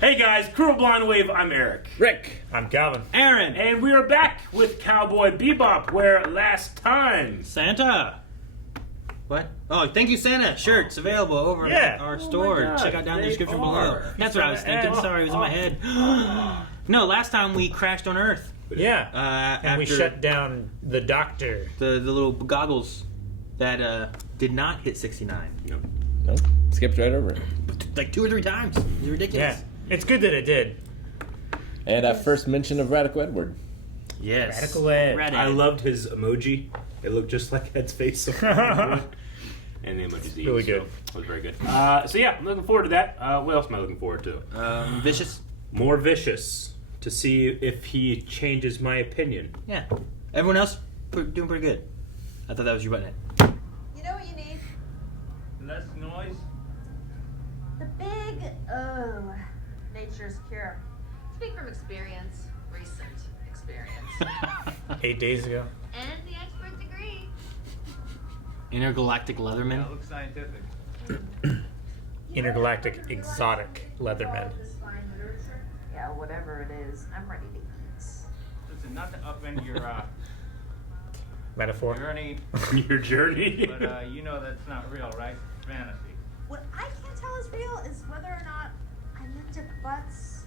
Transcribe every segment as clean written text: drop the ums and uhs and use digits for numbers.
Hey guys, Cruel Blind Wave, I'm Eric. Rick. I'm Calvin. Aaron. And we are back with Cowboy Bebop, where last time... Santa. What? Oh, thank you, Santa. Shirts available over at our store. God, Check out down in the description below. are. That's what I was thinking. Sorry, it was in my head. No, last time we crashed on Earth. Yeah. And we shut down the doctor. The little goggles that did not hit 69. Nope. Skipped right over it. Like 2 or 3 times. It's ridiculous. Yeah. It's good that it did. And our first mention of Radical Edward. Yes. Radical Ed. Red I Ed. loved his emoji. It looked just like Ed's face. So and the emoji's really good. So it was very good. So yeah, I'm looking forward to that. What else am I looking forward to? Vicious. More Vicious. To see if he changes my opinion. Yeah. Everyone else doing pretty good. I thought that was your button. You know what you need? Less noise. The big, nature's cure. Speak from experience, recent experience. 8 days ago. And the expert degree. Intergalactic Leatherman. That looks scientific. Intergalactic exotic Leatherman. Yeah, whatever it is, I'm ready to eat. Listen, not to upend your Metaphor. journey, Your journey. but you know that's not real, right? Fantasy. What I can't tell is real is whether or not I'm into butts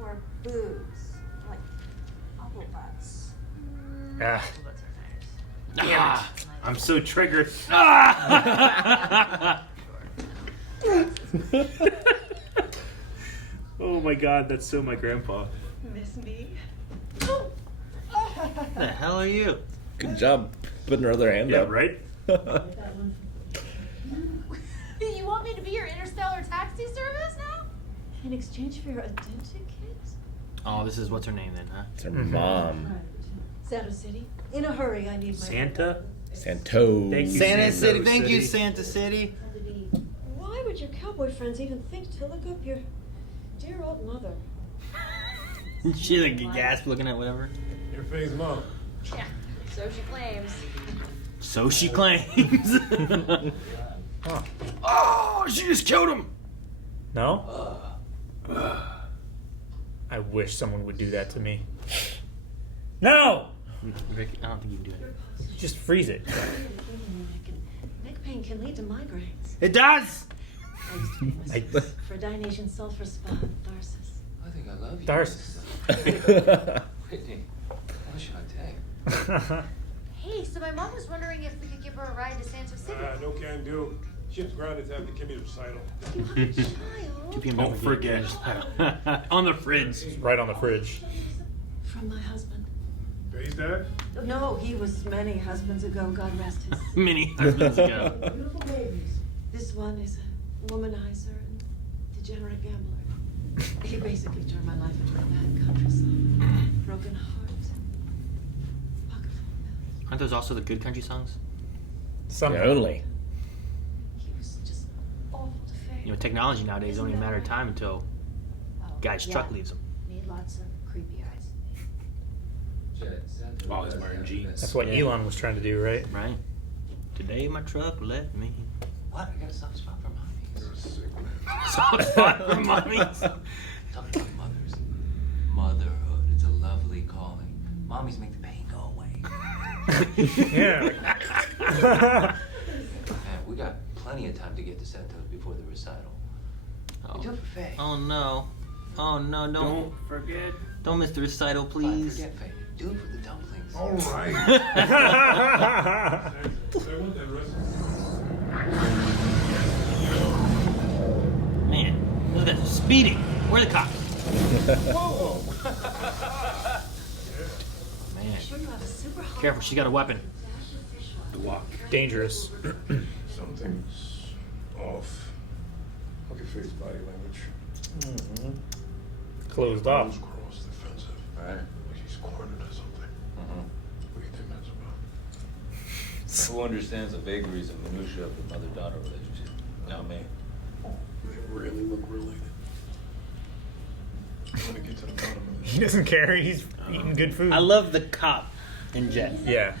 or boobs. Like, bubble butts. Ah. Bubble butts are nice. Damn it. I'm so triggered. Oh my god, that's so my grandpa. Miss me? What the hell are you? Good job putting her other hand Yeah, up. right? You want me to be your interstellar taxi service now? In exchange for your identikit? Oh, this is what's her name then, huh? It's her mom. Santa City. In a hurry, I need my... Santa? Santo. Thank you. Santa Santa City. Thank you, City. Santa City. Why would your cowboy friends even think to look up your dear old mother? She like gasped looking at whatever. Your face, mom. Yeah, so she claims. So she claims. Oh, she just killed him. No? I wish someone would do that to me. No! Rick, I don't think you can do it. Just freeze it. Neck pain can lead to migraines. It does. I used to be for Dionysian sulfur spa, Tharsis. I think I love you. Darcy. Whitney, what should I take? Hey, so my mom was wondering if we could give her a ride to Santa City. No can do. Ship's grounded to have the Kimmy recital. You have a child 2 p.m. Don't forget. On the fridge. Right on the fridge. from my husband. Face dad? No, he was many husbands ago, God rest his. Many husbands ago. Beautiful babies. This one is a womanizer and degenerate gambler. He basically turned my life into a bad country song. Broken heart. Pocket full of bills. Aren't those also the good country songs? Somehow. Only. He was just awful to face. You know, technology nowadays is only a matter of time until guy's truck leaves him. Need lots of creepy eyes. Oh, he's wearing jeans. That's what Elon was trying to do, right? Right. Today my truck left me. What? I got a soft spot for mommies. You're a sick man. Soft spot for mommies. Talking about mothers. Motherhood. It's a lovely calling. Mommies make the pain go away. Yeah. Man, we got plenty of time to get to Santos before the recital. Oh. Do it for Faye. Oh no. Oh no, Don't forget. Don't miss the recital, Fine, please. forget Faye. Do it for the dumplings. All right. Man, look at that speeding. Where are the cops? Whoa! Man, Sure you have a super hot careful, she got a weapon. Dangerous. Something's off. Look at Faye's body language. Closed off. Nose crossed, defensive. Right. Like she's cornered or something. What do you think that's about? Who understands the vagaries and minutiae of the mother-daughter relationship? Not me. They really look related. I want to get to the bottom of this. He doesn't care. He's eating good food. I love the cop in Jet. Yeah.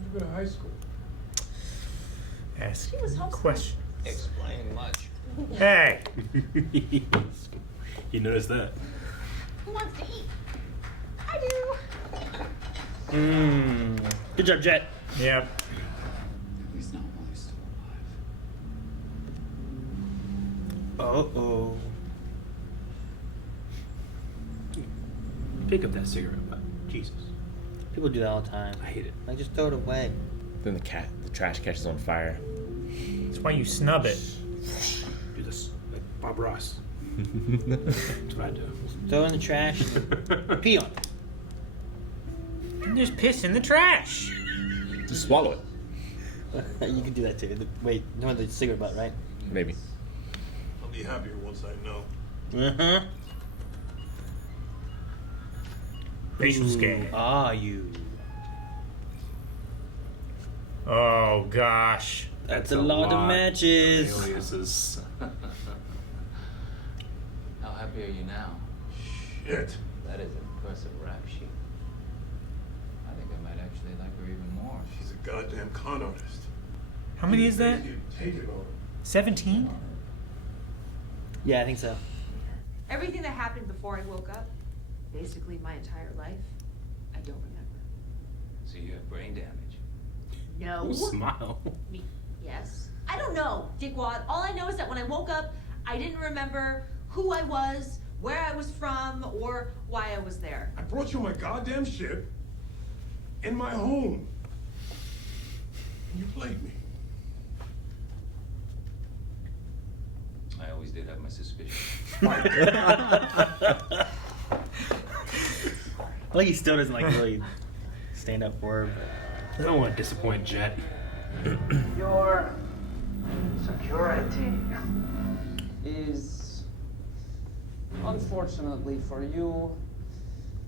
You've been to high school. Ask She was homeschooled. question. Explain much. Hey. You noticed that? Who wants to eat? I do. Good job, Jet. Yep. He's not while he's still Uh-oh. Pick up that cigarette butt. Jesus. People do that all the time. I hate it. Like, just throw it away. Then the trash catches on fire. That's why you snub it. Do this like Bob Ross. That's what I do. Throw it in the trash and pee on it. And just piss in the trash. Just swallow it. You can do that too. Wait, no, the cigarette butt, right? Maybe. I'll be happier once I know. Uh-huh. Facial scan. Ah, you. Oh gosh. That's a lot of matches. Aliases. How happy are you now? Shit. That is an impressive rap sheet. I think I might actually like her even more. She's a goddamn con artist. How many is that? Take it over. 17? Yeah, I think so. Everything that happened before I woke up, basically my entire life, I don't remember. So you have brain damage. No. Smile. Me. Yes. I don't know, dickwad. All I know is that when I woke up, I didn't remember who I was, where I was from, or why I was there. I brought you my goddamn ship in my home. And you played me. I always did have my suspicions. Like he still doesn't like really stand up for her. I don't want to disappoint Jet. Your security is, unfortunately for you,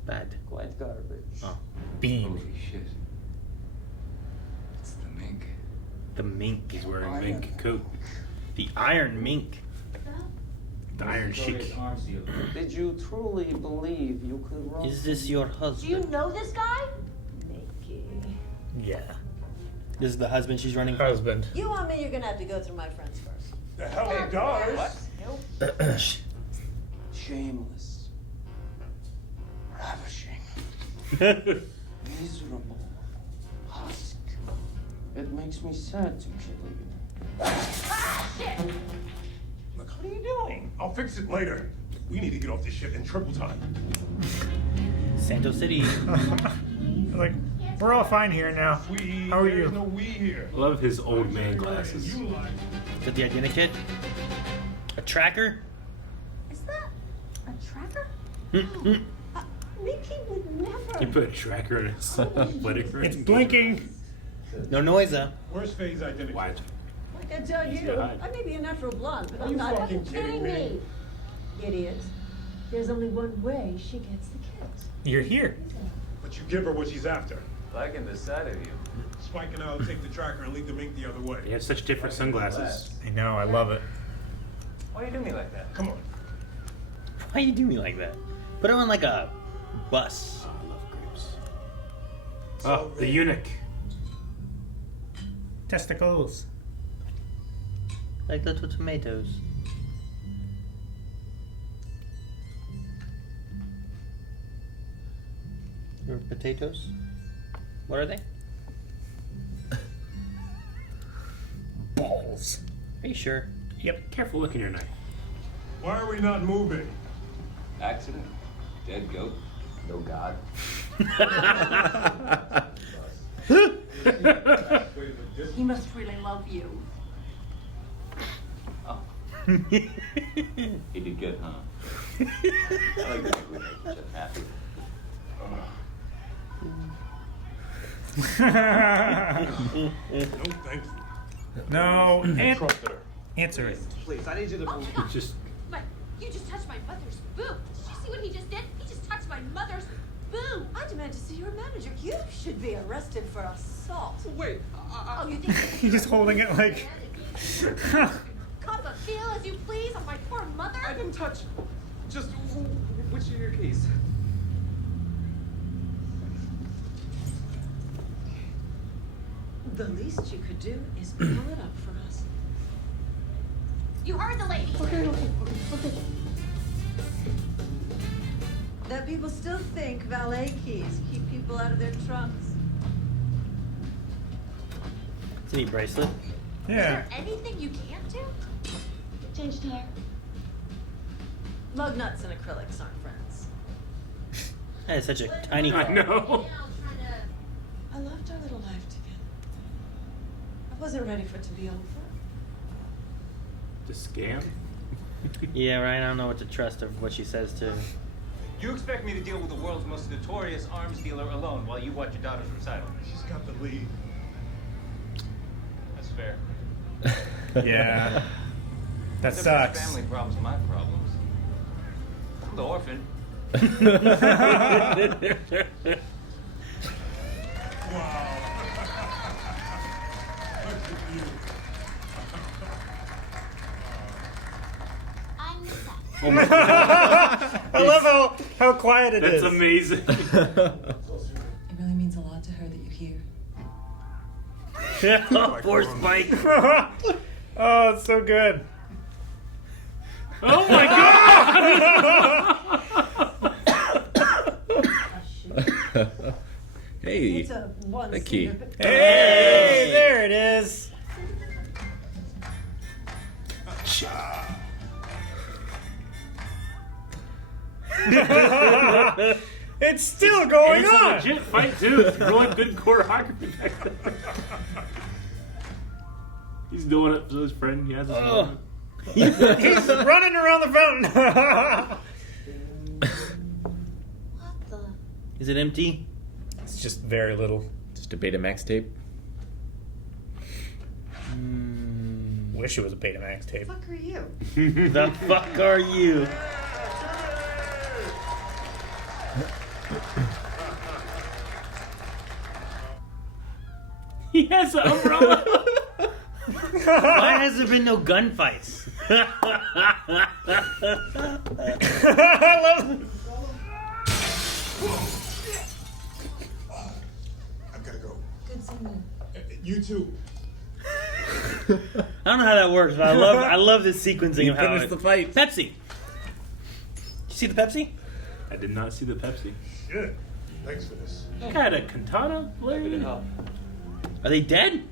Bad. quite garbage. Oh. Bean. Holy shit. It's the mink. The mink. He's wearing a mink coat. The Iron Mink. The Iron Sheik. Did you truly believe you could run? Is this your Do you husband? know this guy? Mickey. Yeah. This is the husband she's running from. Husband. You want me, you're gonna have to go through my friends first. The hell he does. Nope. Shameless. Ravishing. Miserable. Husk. It makes me sad to kill you. Ah, shit! Look, what are you doing? I'll fix it later. We need to get off this ship in triple time. Santo City. Like, we're all fine here now. We. How are There's you? no we here. Love his old man glasses. You like. Is that the identikit? A tracker? Is that a tracker? Mickey would never. He put a tracker in his wedding ring. It's blinking. No noise though. Where's Faye's identity? Why? Like I tell you, God. I may be a natural blonde, but Are I'm you not fucking kidding me? Idiot. There's only one way she gets the kids. You're here. But you give her what she's after. Liking the sight of you. Spike and I'll take the tracker and lead the mink the other way. He has such different sunglasses. I know, I love it. Why you do me like that? Come on. Why you do me like that? Put her on like a bus. Oh, I love grapes. Oh, the eunuch. Testicles. Like little tomatoes. Your potatoes? What are they? Balls. Are you sure? Yep. Careful looking your knife. Why are we not moving? Accident? Dead goat? No god? He must really love you. Oh. He did good, huh? I like the relationship happy. No, thank you. No. Trust her. Answer it. Please, I need you to. Oh, It's just you just touched my mother's boob. Did you see what he just did? He just touched my mother's boob. I demand to see your manager. You should be arrested for assault. Wait. Oh, you think He's just holding it like. Cop a feel as you please on my poor mother? I didn't touch. Just which of your keys? The least you could do is pull it up for us. You heard the lady. Okay. that people still think valet keys keep people out of their trunks. It's a neat bracelet. Is there anything you can't do? Change tire. Lug nuts and acrylics aren't friends. That is such a tiny car. I know. I loved our little life together. I wasn't ready for it to be over. The scam? Yeah, right. I don't know what to trust of what she says to. You expect me to deal with the world's most notorious arms dealer alone while you watch your daughter's recital? She's got the lead. That's fair. Yeah. That Never sucks. Family problems, my problems. I'm the orphan. Wow. Look at you. I'm the set. Oh my god. I love how quiet it is. That's amazing. It really means a lot to her that you're here. Poor Spike. Oh, it's so good. Oh my god! Hey, It's a one the key. Hey, there it is. It's still going It's a on. legit fight too. It's really good choreography back there. He's doing it to his friend. He has his moment. He's running around the fountain. What the? Is it empty? It's just very little. Just a Betamax tape. Wish it was a Betamax tape. Fuck are you? The fuck are you? He has an umbrella. Why has there been no gunfights? I love it. I've gotta go. Good seeing You too. I don't know how that works, but I love this sequencing of how Finish the fight. Pepsi. Did you see the Pepsi? I did not see the Pepsi. Shit. Thanks for this. Got a katana blade. Are they dead?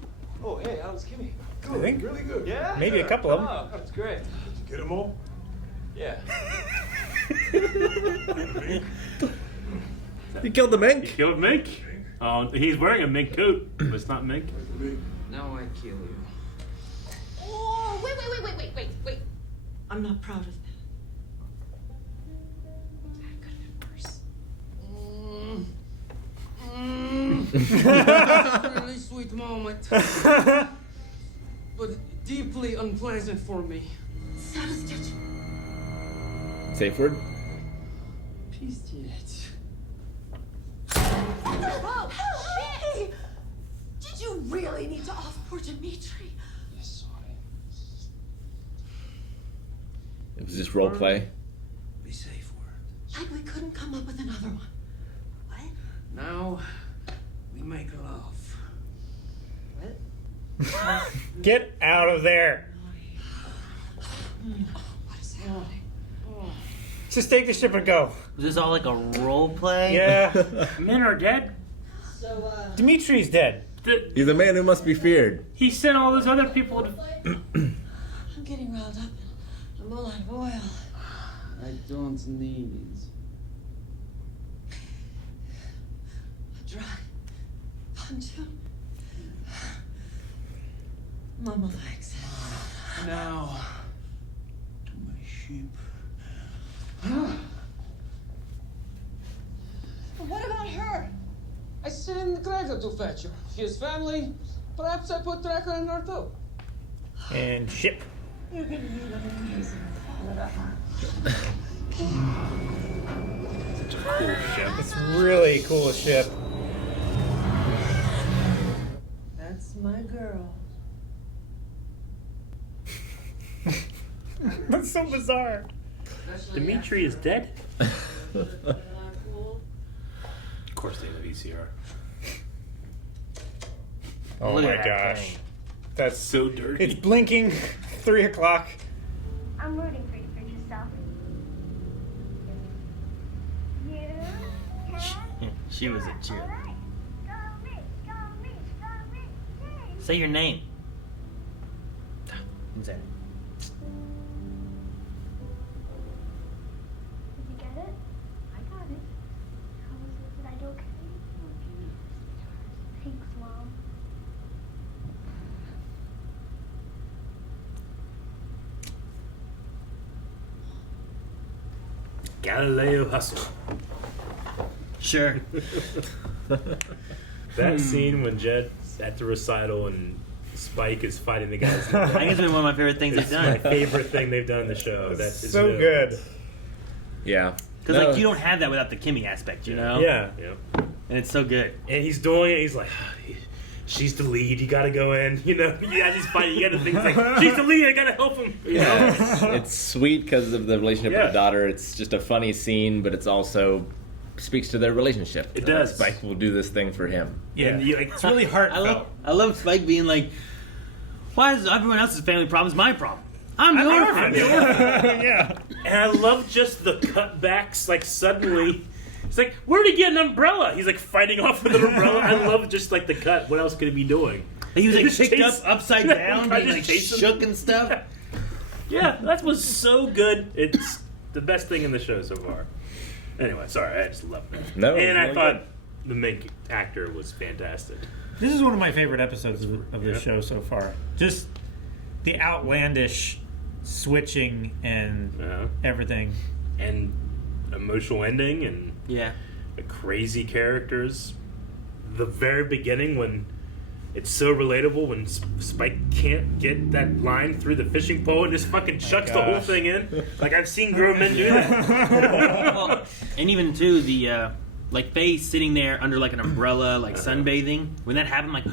Oh, hey, how's Kimmy? I think Really good. Yeah? maybe a couple of them. Oh, that's great. Did you get them all? Yeah. You killed the He mink. killed mink. Oh, he's wearing a mink coat, but it's not mink. Now I kill you. Oh, wait. I'm not proud of that. That could have been worse. Really sweet moment. But deeply unpleasant for me. Safe word. Peace yet. Oh, shit! Did you really need to off poor Dimitri? Yes, sorry. It was just role play. Be safe word. Like we couldn't come up with another one. What? Now we make love. What? Get out of there. What is happening? Just take the ship and go. Is this all like a role play? Yeah. Men are dead. So, Dimitri's dead. He's a man who must be feared. He sent all those other people to. I'm getting riled up. I'm all out of oil. I don't need. A dry pontoon. Mama likes it. Now to my sheep. But what about her? I sent Gregor to fetch her. She has family. Perhaps I put Tracker in her too. And ship. You're gonna need an amazing father to her. Such a cool ship. It's really cool ship. That's my girl. That's so bizarre. Dimitri is dead? Of course they have a VCR. Oh Look my at that gosh. thing. That's So dirty. It's blinking 3 o'clock. I'm rooting for you, yourself. She was a cheerleader. Say your name. Who's that? Did you get it? I got it. How was it? Did I do okay? Thanks, Mom. Galileo Hustle. Sure. That scene when Jed's at the recital and Spike is fighting the guys. I think it's been one of my favorite things they've It's done. my favorite thing they've done in the show. That is So real. good. Yeah. Because No. like you don't have that without the Kimmy aspect, you know? Yeah. And it's so good. And he's doing it. He's like, she's the lead. You gotta go in. You know, as he's fighting, you gotta think like, she's the lead. I gotta help him. You know? Yeah, it's sweet because of the relationship with the daughter. It's just a funny scene, but it's also speaks to their relationship. It does. Spike will do this thing for him. Yeah. And it's really heartfelt. I love Spike being like, why is everyone else's family problems my problem? I'm the orphan. Yeah. And I love just the cutbacks. Like suddenly, it's like, where'd he get an umbrella? He's like fighting off with an umbrella. I love just like the cut. What else could he be doing? He was like Just picked chase- up upside down, I being just like chase him. shook and stuff. Yeah, that was so good. It's the best thing in the show so far. Anyway, sorry, I just loved it. No, and I really thought the main actor was fantastic. This is one of my favorite episodes of the show so far. Just the outlandish switching and everything. And emotional ending and Yeah. the crazy characters. The very beginning when it's so relatable when Spike can't get that line through the fishing pole and just fucking chucks the whole thing in. Like I've seen grown men do that. Well, and even too the like Faye sitting there under like an umbrella, like sunbathing. When that happened, like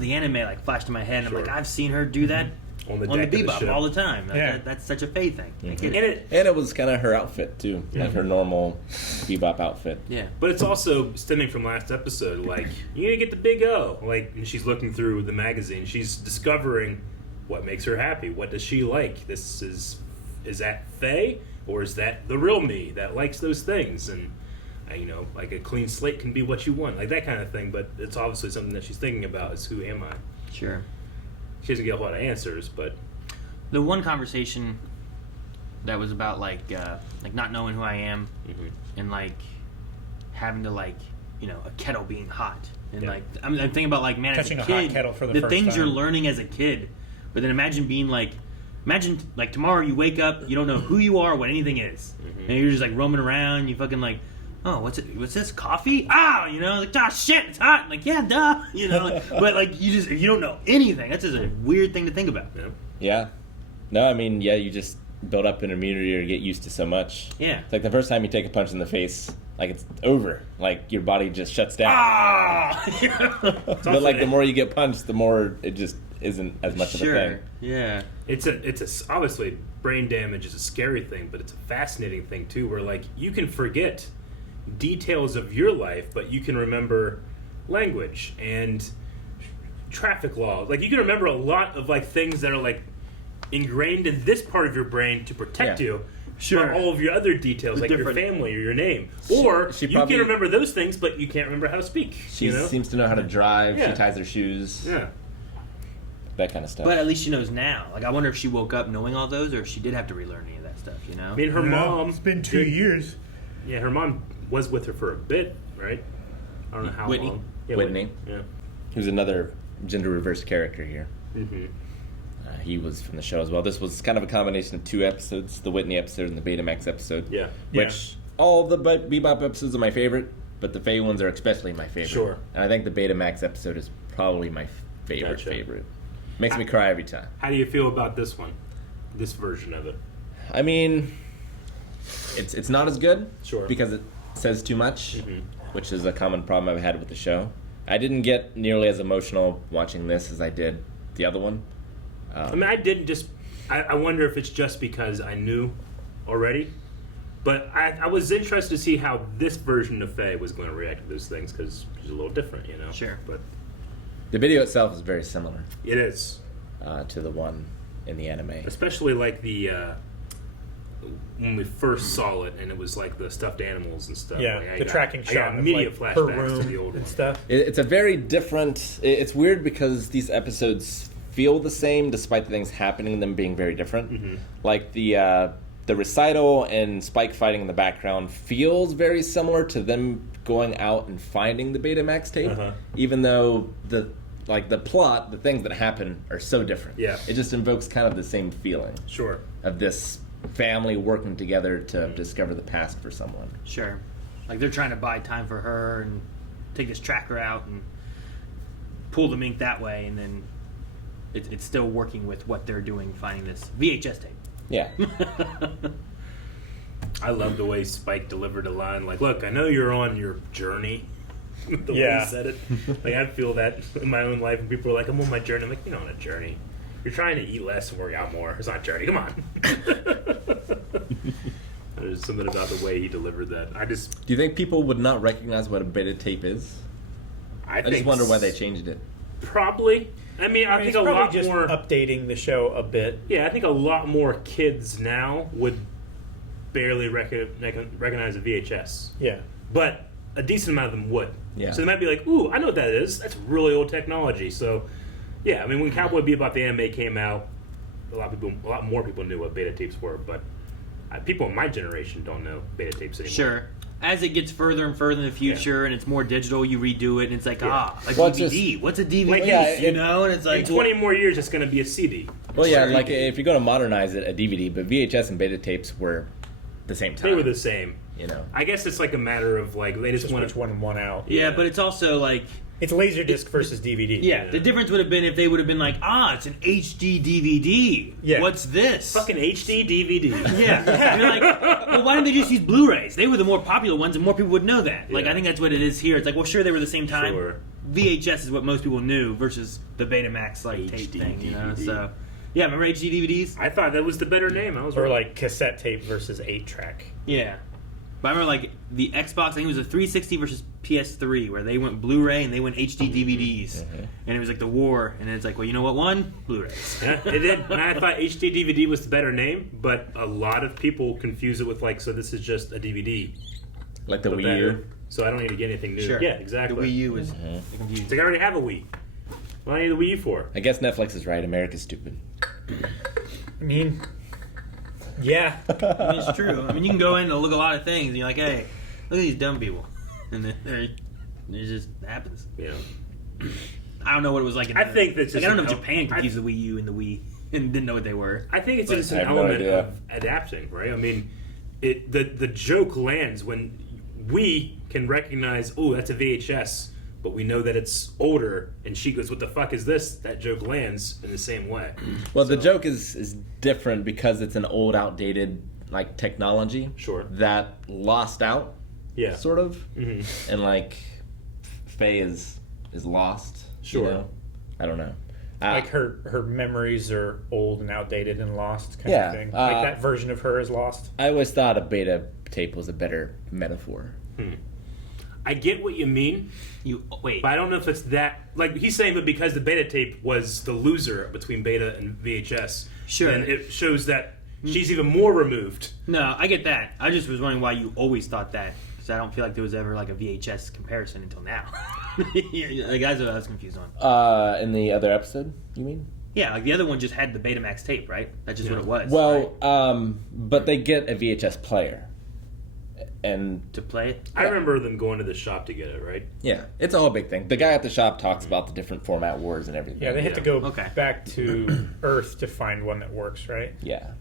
the anime like flashed in my head. And I'm like, I've seen her do that on the on the deck of the Bebop ship. all the time. Like, Yeah. that's such a Faye thing. I get And it. And it was kind of her outfit too, like her normal Bebop outfit. Yeah. But it's also stemming from last episode. Like you gotta get the big O. Like and she's looking through the magazine. She's discovering what makes her happy. What does she like? This is that Faye or is that the real me that likes those things? And you know, like a clean slate can be what you want, like that kind of thing. But it's obviously something that she's thinking about: is who am I? Sure. She doesn't get a lot of answers, but The one conversation that was about like not knowing who I am and like having to like a kettle being hot and like I'm thinking about like man Touching as a a hot kid kettle for the the first things time. you're learning as a kid, but then imagine like tomorrow you wake up, you don't know who you are, what anything is, and you're just like roaming around, you fucking like, oh, what's this, coffee? Like, shit, it's hot. I'm like, yeah, duh, but like you don't know anything. That's just a weird thing to think about. Yeah. No, I mean, you just build up an immunity or get used to so much. Yeah. It's like the first time you take a punch in the face, like it's over. Like your body just shuts down. But like the more you get punched, the more it just isn't as much of a thing. Yeah. it's obviously brain damage is a scary thing, but it's a fascinating thing too, where like you can forget details of your life, but you can remember language and traffic laws. Like you can remember a lot of like things that are like ingrained in this part of your brain to protect you. From all of your other details, like your family or your name, or She you probably- can remember those things, but you can't remember how to speak. She seems to know how to drive. Yeah. She ties her shoes. Yeah. That kind of stuff. But at least she knows now. Like, I wonder if she woke up knowing all those, or if she did have to relearn any of that stuff. I mean, her mom. It's been 2 years. Yeah, her mom was with her for a bit, right? I don't know how Whitney. long. Yeah, Whitney. Yeah. Who's another gender reversed character here. Mm-hmm. He was from the show as well. This was kind of a combination of 2 episodes, the Whitney episode and the Betamax episode. Yeah. Which all the Bebop episodes are my favorite, but the Faye ones are especially my favorite. Sure. And I think the Betamax episode is probably my favorite. Makes me cry every time. How do you feel about this one? This version of it? I mean, it's not as good. Sure. Because it says too much, which is a common problem I've had with the show. I didn't get nearly as emotional watching this as I did the other one. I mean, I didn't just... I wonder if it's just because I knew already. But I was interested to see how this version of Faye was going to react to those things, because she's a little different, Sure. But The video itself is very similar. it is. To the one in the anime. Especially like the when we first saw it, and it was like the stuffed animals and stuff. Yeah, like, the tracking I shot got of, immediate like, her flashbacks room to the old and one. stuff. It's a very different. It's weird because these episodes feel the same despite the things happening in them being very different. Mm-hmm. Like the recital and Spike fighting in the background feels very similar to them going out and finding the Betamax tape, even though the plot, the things that happen are so different. Yeah. It just invokes kind of the same feeling. Sure. Of this family working together to discover the past for someone. Sure. Like they're trying to buy time for her and take this tracker out and pull the mink that way, and then it's still working with what they're doing, finding this VHS tape. Yeah. I love the way Spike delivered a line like, look, I know you're on your journey. The way he said it. Like, I feel that in my own life when people are like, I'm on my journey. I'm like, you're not on a journey. You're trying to eat less and work out more. It's not a journey. Come on. There's something about the way he delivered that. Do you think people would not recognize what a beta tape is? I just wonder why they changed it. Probably. I mean, I think a lot just more updating the show a bit. Yeah, I think a lot more kids now would barely recognize a VHS. Yeah. But a decent amount of them would. Yeah. So they might be like, ooh, I know what that is. That's really old technology. So, yeah, I mean, when Cowboy Bebop the anime came out, a lot more people knew what beta tapes were, but people in my generation don't know beta tapes anymore. Sure. As it gets further and further in the future and it's more digital, you redo it and it's like, a Well, DVD. What's a DVD? Like, And it's like... In 20 more years, it's going to be a CD. Well, yeah, like if you're going to modernize it, a DVD, but VHS and beta tapes were the same time. They were the same. You know. I guess it's like a matter of, like, they just want which one won out. Yeah, but it's also like... It's Laserdisc versus DVD. Yeah, the difference would have been if they would have been like, it's an HD DVD. Yeah. What's this? Fucking HD DVD. Yeah. You're like, well, why didn't they just use Blu-rays? They were the more popular ones, and more people would know that. Like, I think that's what it is here. It's like, well, sure, they were the same time. Sure. VHS is what most people knew versus the Betamax tape thing, you know? So, yeah, remember HD DVDs? I thought that was the better name. I was Or wrong. like cassette tape versus 8-track. Yeah. But I remember, like, the Xbox, I think it was a 360 versus PS3, where they went Blu-ray and they went HD DVDs. And it was like the war, and it's like, well, you know what won? Blu-rays. Yeah, it did. And I thought HD DVD was the better name, but a lot of people confuse it with, like, so this is just a DVD. Like the But Wii better. U? So I don't need to get anything new. Sure. Yeah, exactly. The Wii U was confusing. It's like, I already have a Wii. What do I need the Wii U for? I guess Netflix is right. America's stupid. I mean, yeah. I mean, it's true. I mean, you can go in and look at a lot of things, and you're like, hey, look at these dumb people. And then it just happens. Yeah. I don't know what it was like. I think that's like, just I don't know an if el- Japan confused the Wii U and the Wii and didn't know what they were. I think it's But just I an have no element idea. of adapting, right? I mean, the joke lands when we can recognize, oh, that's a VHS, but we know that it's older, and she goes, what the fuck is this? That joke lands in the same way. Well, the joke is different because it's an old, outdated like technology. Sure. That lost out. Yeah. Sort of. Mm-hmm. And like, Faye is lost. Sure. You know? I don't know. Like her memories are old and outdated and lost kind Yeah, of thing. Like that version of her is lost. I always thought a beta tape was a better metaphor. I get what you mean. Wait. But I don't know if it's that. Like, he's saying that because the beta tape was the loser between beta and VHS. Sure. And it shows that she's even more removed. No, I get that. I just was wondering why you always thought that. Because I don't feel like there was ever like a VHS comparison until now. Like, that's what I was confused on. In the other episode, you mean? Yeah, like the other one just had the Betamax tape, right? That's just what it was. Well, right? but they get a VHS player. And to play it? I remember them going to the shop to get it, right? Yeah, it's a whole big thing. The guy at the shop talks about the different format wars and everything. Yeah, they have to go back to Earth to find one that works, right? Yeah.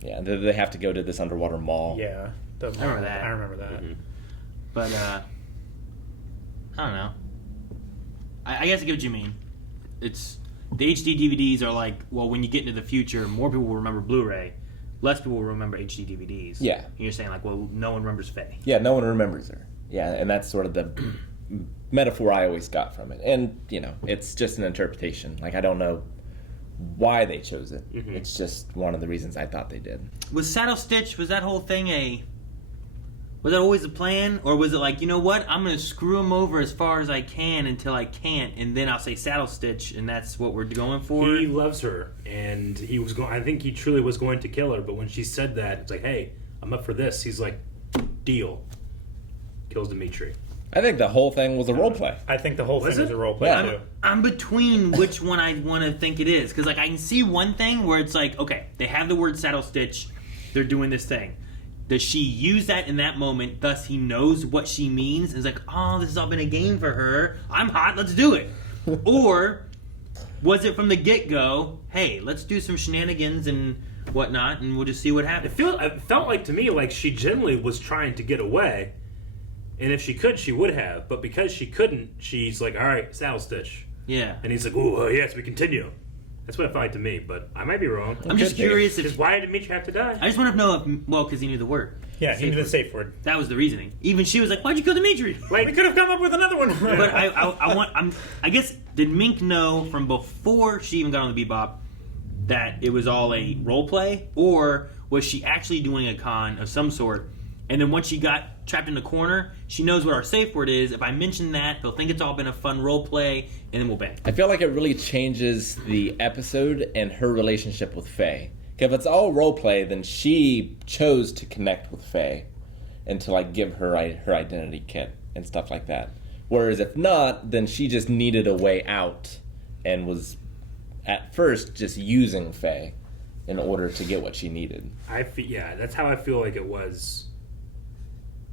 Yeah, they have to go to this underwater mall. Yeah. I remember that. I remember that. But, I don't know. I guess I get what you mean. It's... The HD DVDs are like, well, when you get into the future, more people will remember Blu-ray. Less people will remember HD DVDs. Yeah. And you're saying, like, well, no one remembers Faye. Yeah, no one remembers her. Yeah, and that's sort of the metaphor I always got from it. And, you know, it's just an interpretation. Like, I don't know why they chose it. It's just one of the reasons I thought they did. Was Saddle Stitch, was that whole thing Was that always the plan? Or was it like, you know what? I'm going to screw him over as far as I can until I can't, and then I'll say saddle stitch, and that's what we're going for? He loves her, and he was going. I think he truly was going to kill her, but when she said that, it's like, hey, I'm up for this. He's like, deal. Kills Dimitri. I think the whole thing was a role play. I think the whole thing was a role play, too. I'm between which one I want to think it is. Because, like, I can see one thing where it's like, okay, they have the word saddle stitch. They're doing this thing. Does she use that in that moment, thus he knows what she means? And it's like, oh, this has all been a game for her. I'm hot, let's do it. Or was it from the get-go, hey, let's do some shenanigans and whatnot, and we'll just see what happens? It felt like to me like she genuinely was trying to get away. And if she could, she would have. But because she couldn't, she's like, all right, saddle stitch. Yeah. And he's like, oh, yes, we continue. That's what it felt like to me, but I might be wrong. I'm just curious if... Why did Dimitri have to die? I just want to know if... Well, because he knew the word. Yeah, he knew the safe word. That was the reasoning. Even she was like, why'd you kill Dimitri? Like, we could have come up with another one. But I guess, did Mink know from before she even got on the Bebop that it was all a role play? Or was she actually doing a con of some sort? And then once she got trapped in the corner, she knows what our safe word is. If I mention that, they'll think it's all been a fun role play, and then we'll bang. I feel like it really changes the episode and her relationship with Faye. If it's all role play, then she chose to connect with Faye and to like give her identity kit and stuff like that. Whereas if not, then she just needed a way out and was at first just using Faye in order to get what she needed. That's how I feel like it was.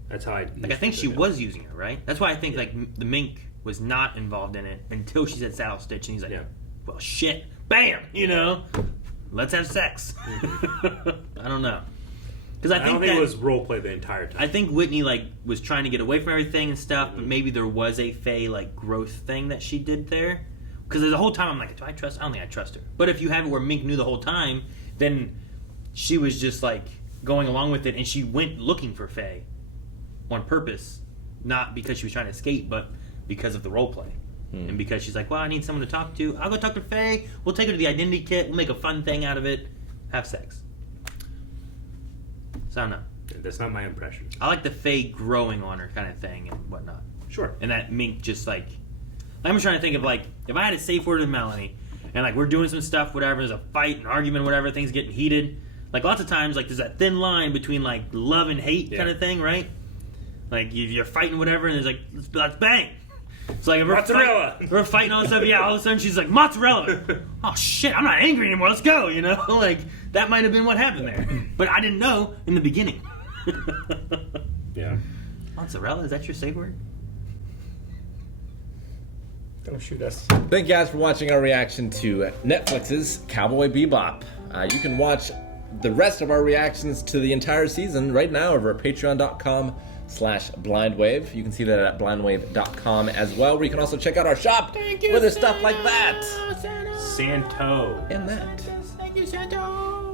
That's how I think she was using her, right? That's why I think like the Mink was not involved in it until she said saddle stitch, and he's like, well, shit, bam, let's have sex. I don't know, because I don't think it was role play the entire time. I think Whitney like was trying to get away from everything and stuff, but maybe there was a Faye like growth thing that she did there. Because the whole time I'm like, do I trust? I don't think I trust her. But if you have it where Mink knew the whole time, then she was just like going along with it, and she went looking for Faye on purpose, not because she was trying to escape, but because of the role play. And because she's like, well, I need someone to talk to. I'll go talk to Faye. We'll take her to the identity kit. We'll make a fun thing out of it. Have sex. So I don't know. That's not my impression. I like the Faye growing on her kind of thing and whatnot. Sure. And that Mink just like... I'm just trying to think of like, if I had a safe word with Melanie, and like we're doing some stuff, whatever, there's a fight, an argument, whatever, things getting heated. Like lots of times, like there's that thin line between like love and hate kind of thing, right? Like you're fighting whatever, and there's like, let's bang. It's like if mozzarella. We're fighting all this stuff. Yeah, all of a sudden she's like mozzarella. Oh shit, I'm not angry anymore. Let's go. Like that might have been what happened there, but I didn't know in the beginning. Yeah. Mozzarella, is that your safe word? Don't shoot us. Thank you guys for watching our reaction to Netflix's Cowboy Bebop. You can watch the rest of our reactions to the entire season right now over at patreon.com/blindwave. You can see that at blindwave.com as well, where you can also check out our shop where there's stuff like that. Santo. And that. Thank you, Santo.